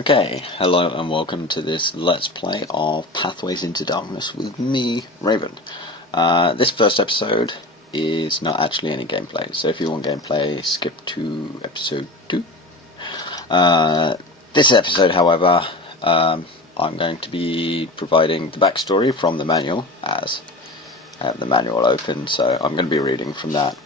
Okay, hello and welcome to this Let's Play of Pathways into Darkness with me, Raven. This first episode is not actually any gameplay, so if you want gameplay, skip to episode 2. This episode, however, I'm going to be providing the backstory from the manual, as I have the manual open, so I'm going to be reading from that.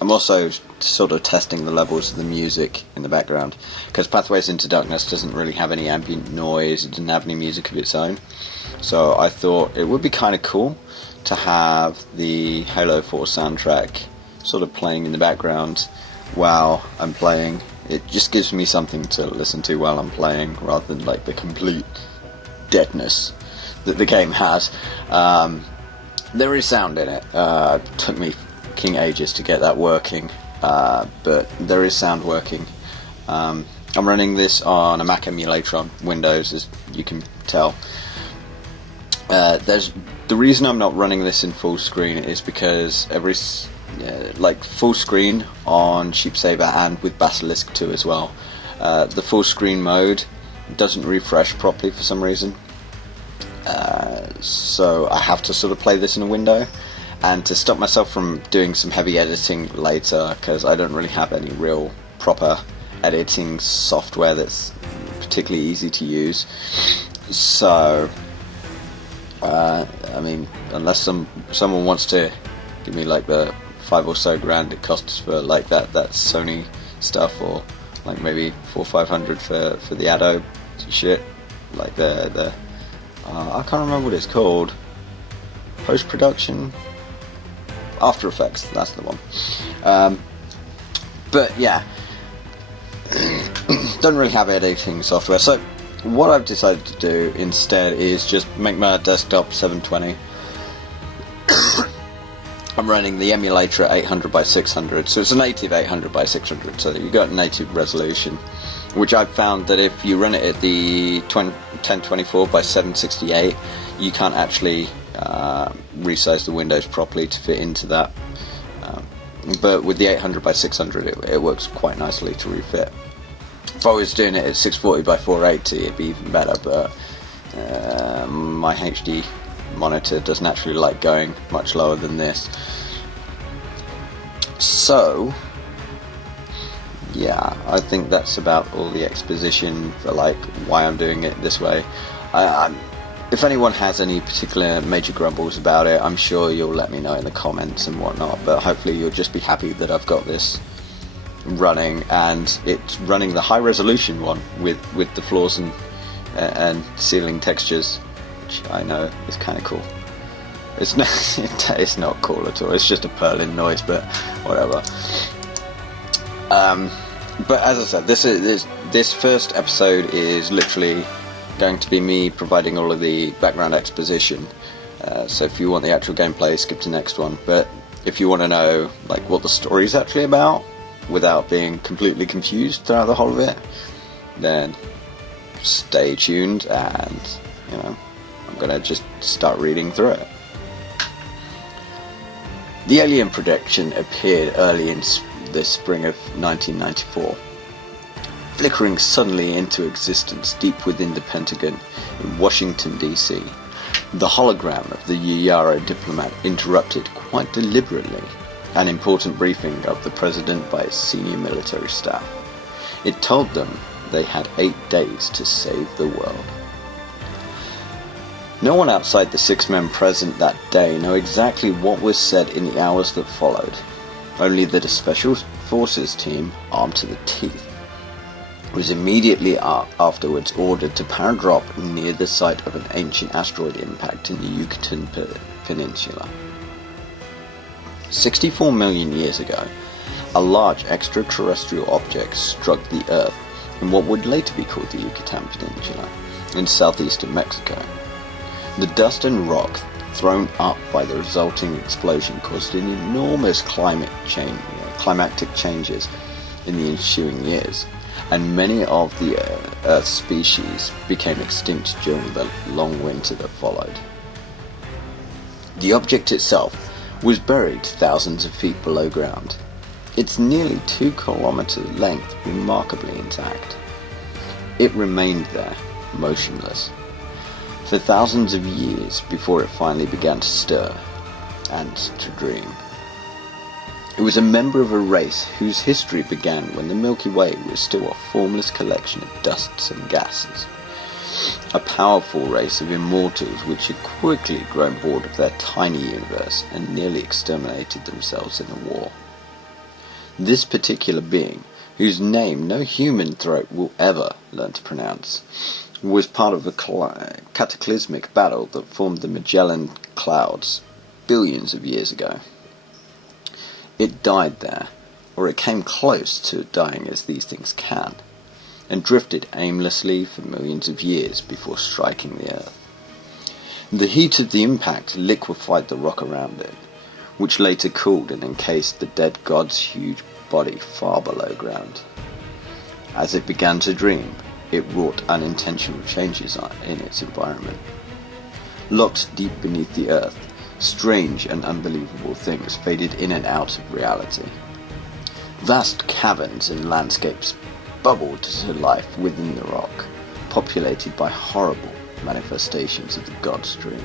I'm also sort of testing the levels of the music in the background, because Pathways into Darkness doesn't really have any ambient noise, it doesn't have any music of its own, so I thought it would be kind of cool to have the Halo 4 soundtrack sort of playing in the background while I'm playing. It just gives me something to listen to while I'm playing, rather than like the complete deadness that the game has. There is sound in it. It took me ages to get that working, but there is sound working. I'm running this on a Mac emulator on Windows, as you can tell. The reason I'm not running this in full screen is because full screen on Sheep Saber and with Basilisk 2 as well, the full screen mode doesn't refresh properly for some reason, so I have to sort of play this in a window. And to stop myself from doing some heavy editing later, because I don't really have any real proper editing software that's particularly easy to use. So, I mean, unless someone wants to give me like the $5 or so grand it costs for like that Sony stuff, or like maybe $400-500 for the Adobe shit, like the I can't remember what it's called, post-production. After Effects, that's the one. But yeah, don't really have editing software, so what I've decided to do instead is just make my desktop 720. I'm running the emulator at 800 by 600, so it's a native 800 by 600, so you've got native resolution, which I've found that if you run it at the 1024 by 768, you can't actually resize the windows properly to fit into that, but with the 800 by 600 it works quite nicely to refit. If I was doing it at 640 by 480 it'd be even better, but my HD monitor doesn't actually like going much lower than this. So yeah, I think that's about all the exposition for like why I'm doing it this way. If anyone has any particular major grumbles about it, I'm sure you'll let me know in the comments and whatnot, but hopefully you'll just be happy that I've got this running, and it's running the high resolution one with the floors and ceiling textures, which I know is kind of cool. It's not cool at all, it's just a purling noise, but whatever. But as I said, this first episode is literally going to be me providing all of the background exposition, so if you want the actual gameplay, skip to the next one. But if you want to know like what the story is actually about without being completely confused throughout the whole of it, then stay tuned, and I'm gonna just start reading through it. The alien prediction appeared early in the spring of 1994, flickering suddenly into existence deep within the Pentagon in Washington, D.C. The hologram of the Yara diplomat interrupted quite deliberately an important briefing of the president by his senior military staff. It told them they had 8 days to save the world. No one outside the 6 men present that day know exactly what was said in the hours that followed. Only that a special forces team, armed to the teeth, was immediately afterwards ordered to paradrop near the site of an ancient asteroid impact in the Yucatan Peninsula. 64 million years ago, a large extraterrestrial object struck the Earth in what would later be called the Yucatan Peninsula, in southeastern Mexico. The dust and rock thrown up by the resulting explosion caused an enormous climatic changes in the ensuing years, and many of the Earth species became extinct during the long winter that followed. The object itself was buried thousands of feet below ground, its nearly 2 kilometer length remarkably intact. It remained there, motionless, for thousands of years before it finally began to stir and to dream. It was a member of a race whose history began when the Milky Way was still a formless collection of dusts and gases. A powerful race of immortals which had quickly grown bored of their tiny universe and nearly exterminated themselves in a war. This particular being, whose name no human throat will ever learn to pronounce, was part of a cataclysmic battle that formed the Magellan Clouds billions of years ago. It died there, or it came close to dying as these things can, and drifted aimlessly for millions of years before striking the Earth. The heat of the impact liquefied the rock around it, which later cooled and encased the dead god's huge body far below ground. As it began to dream, it wrought unintentional changes in its environment. Locked deep beneath the Earth, strange and unbelievable things faded in and out of reality. Vast caverns and landscapes bubbled to life within the rock, populated by horrible manifestations of the god's dream.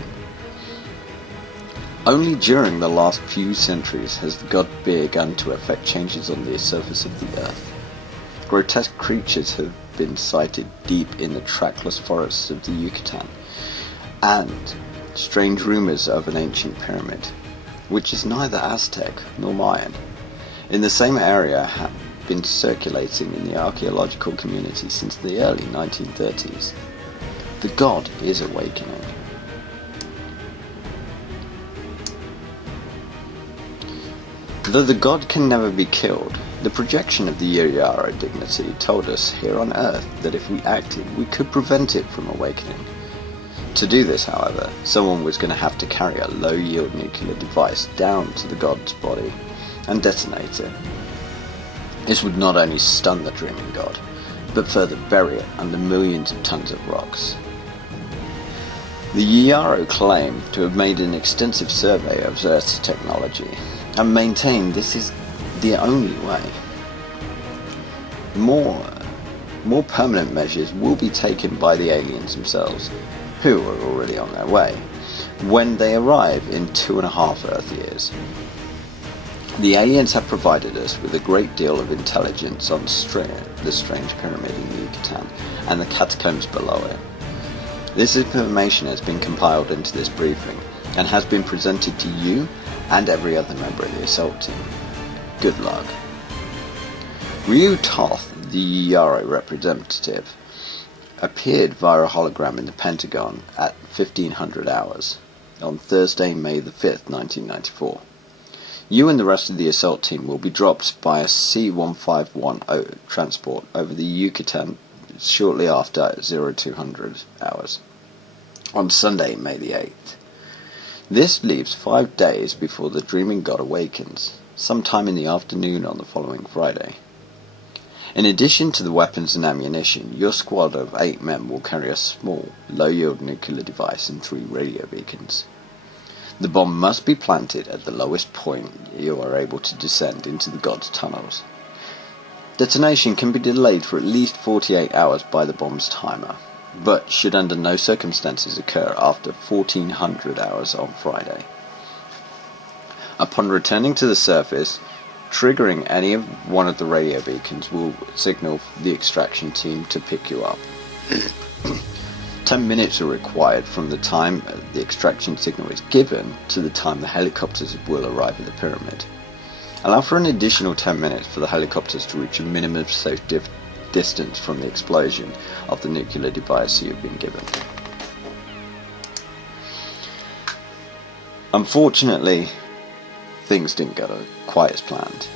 Only during the last few centuries has the god begun to effect changes on the surface of the Earth. Grotesque creatures have been sighted deep in the trackless forests of the Yucatan, and strange rumors of an ancient pyramid, which is neither Aztec nor Mayan, in the same area have been circulating in the archaeological community since the early 1930s. The god is awakening. Though the god can never be killed, the projection of the Yari dignity told us here on Earth that if we acted, we could prevent it from awakening. To do this, however, someone was going to have to carry a low-yield nuclear device down to the god's body and detonate it. This would not only stun the dreaming god, but further bury it under millions of tons of rocks. The Yaro claim to have made an extensive survey of Earth's technology and maintain this is the only way. More permanent measures will be taken by the aliens themselves, who are already on their way, when they arrive in 2.5 Earth years. The aliens have provided us with a great deal of intelligence on the strange pyramid in the Yucatan and the catacombs below it. This information has been compiled into this briefing and has been presented to you and every other member of the assault team. Good luck. Ryu Toth, the Yaro representative, appeared via a hologram in the Pentagon at 1500 hours on Thursday, May the 5th, 1994. You and the rest of the assault team will be dropped by a C-151 transport over the Yucatan shortly after 0200 hours on Sunday, May the 8th. This leaves 5 days before the dreaming god awakens, sometime in the afternoon on the following Friday. In addition to the weapons and ammunition, your squad of 8 men will carry a small, low-yield nuclear device and 3 radio beacons. The bomb must be planted at the lowest point you are able to descend into the god's tunnels. Detonation can be delayed for at least 48 hours by the bomb's timer, but should under no circumstances occur after 1400 hours on Friday. Upon returning to the surface, triggering any one of the radio beacons will signal the extraction team to pick you up. 10 minutes are required from the time the extraction signal is given to the time the helicopters will arrive at the pyramid. Allow for an additional 10 minutes for the helicopters to reach a minimum safe distance from the explosion of the nuclear device you have been given. Unfortunately, things didn't go quite as planned.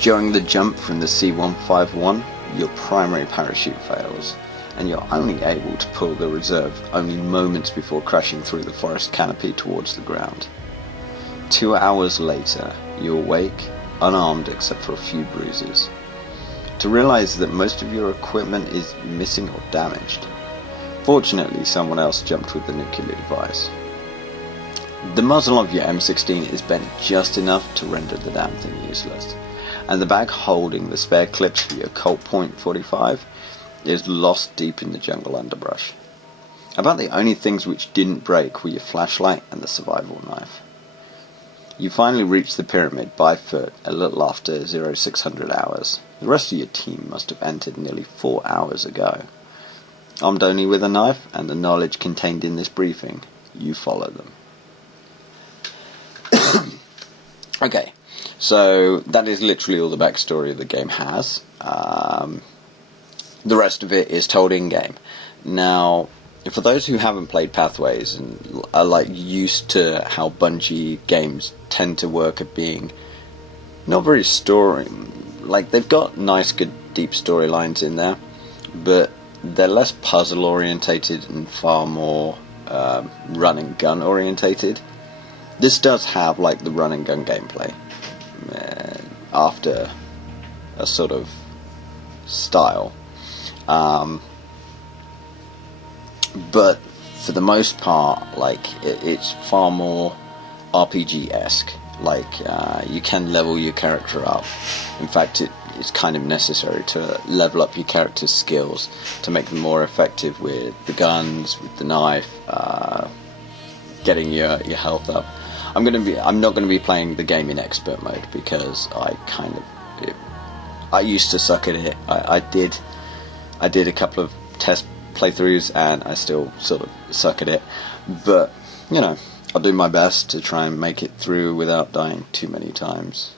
During the jump from the C-151, your primary parachute fails, and you're only able to pull the reserve only moments before crashing through the forest canopy towards the ground. 2 hours later, you awake, unarmed except for a few bruises, to realize that most of your equipment is missing or damaged. Fortunately, someone else jumped with the nuclear device. The muzzle of your M16 is bent just enough to render the damn thing useless, and the bag holding the spare clips for your Colt .45 is lost deep in the jungle underbrush. About the only things which didn't break were your flashlight and the survival knife. You finally reached the pyramid by foot a little after 0600 hours. The rest of your team must have entered nearly 4 hours ago. Armed only with a knife and the knowledge contained in this briefing, you follow them. Okay, so that is literally all the backstory the game has. The rest of it is told in-game. Now, for those who haven't played Pathways and are like used to how Bungie games tend to work at being not very story, like they've got nice, good, deep storylines in there, but they're less puzzle orientated and far more run and gun orientated. This does have like the run and gun gameplay after a sort of style. But for the most part, like it's far more RPG-esque. Like you can level your character up. In fact, it's kind of necessary to level up your character's skills to make them more effective with the guns, with the knife, getting your health up. I'm not gonna be playing the game in expert mode because I used to suck at it. I did a couple of test playthroughs and I still sort of suck at it, but you know, I'll do my best to try and make it through without dying too many times.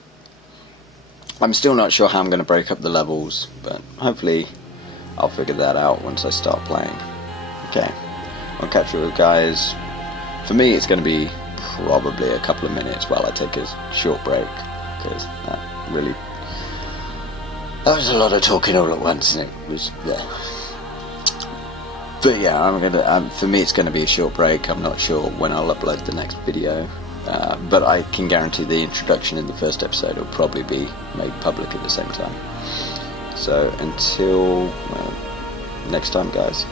I'm still not sure how I'm going to break up the levels, but hopefully I'll figure that out once I start playing. Okay, I'll catch you guys. For me, it's going to be probably a couple of minutes while I take a short break, because that was a lot of talking all at once, and it was But yeah, for me it's going to be a short break. I'm not sure when I'll upload the next video, but I can guarantee the introduction in the first episode will probably be made public at the same time. So until next time, guys.